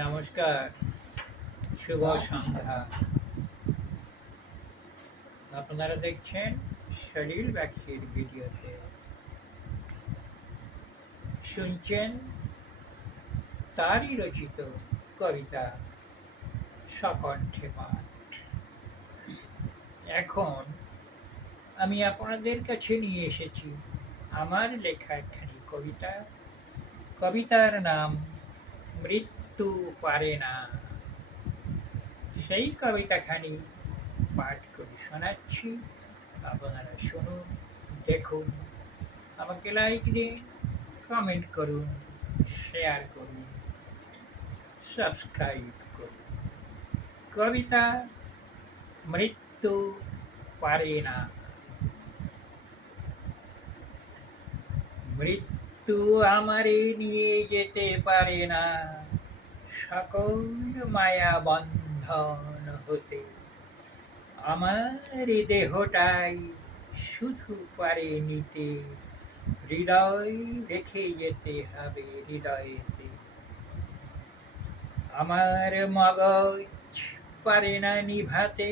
নমস্কার, শুভ সন্ধ্যা। আপনারা দেখছেন শরীর ব্যক্তির ভিডিওতে। শুনছেন তারই রচিত কবিতা সকণ্ঠে পাঠ। এখন আমি আপনাদের কাছে নিয়ে এসেছি আমার লেখা একখানি কবিতা। কবিতার নাম মৃত্যু পারে না। সেই কবিতাখানি পাঠ করে শোনাচ্ছি, আপনারা শুনুন, দেখুন, আমাকে লাইক দিন, কমেন্ট করুন, শেয়ার করুন, সাবস্ক্রাইব করুন। কবিতা মৃত্যু পারে না। মৃত্যু আমারে নিয়ে যেতে পারে না সকল মায়া বন্ধন হতে। আমার দেহটাই শুধু পারে নিতে, হৃদয় রেখে যেতে হবে হৃদয়েতে। আমার মগজ পারে না নিভাতে,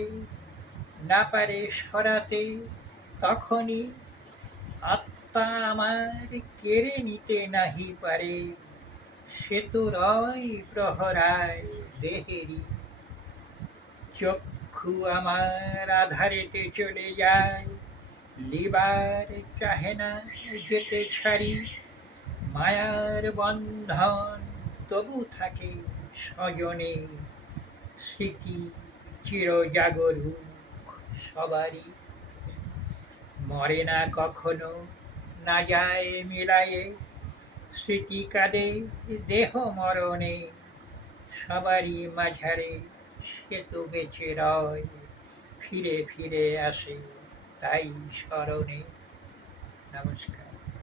না পারে সরাতে, তখনই আত্মা আমার কেড়ে নিতে নাহি পারে। সে তো রয় প্রহরায় দেহেরই, চক্ষু আমার আধারেতে চলে যায়, লিবার চাহে না যেতে ছাড়ি। মায়ার বন্ধন তবু থাকে স্বজনে, স্মৃতি চিরজাগরুক সবারই। মরে না কখনো, না যায় মিলায়ে, স্মৃতি কাঁদে দেহ মরণে। সবারই মাঝারে সে তো বেঁচে রয়, ফিরে ফিরে আসে তাই স্মরণে। নমস্কার।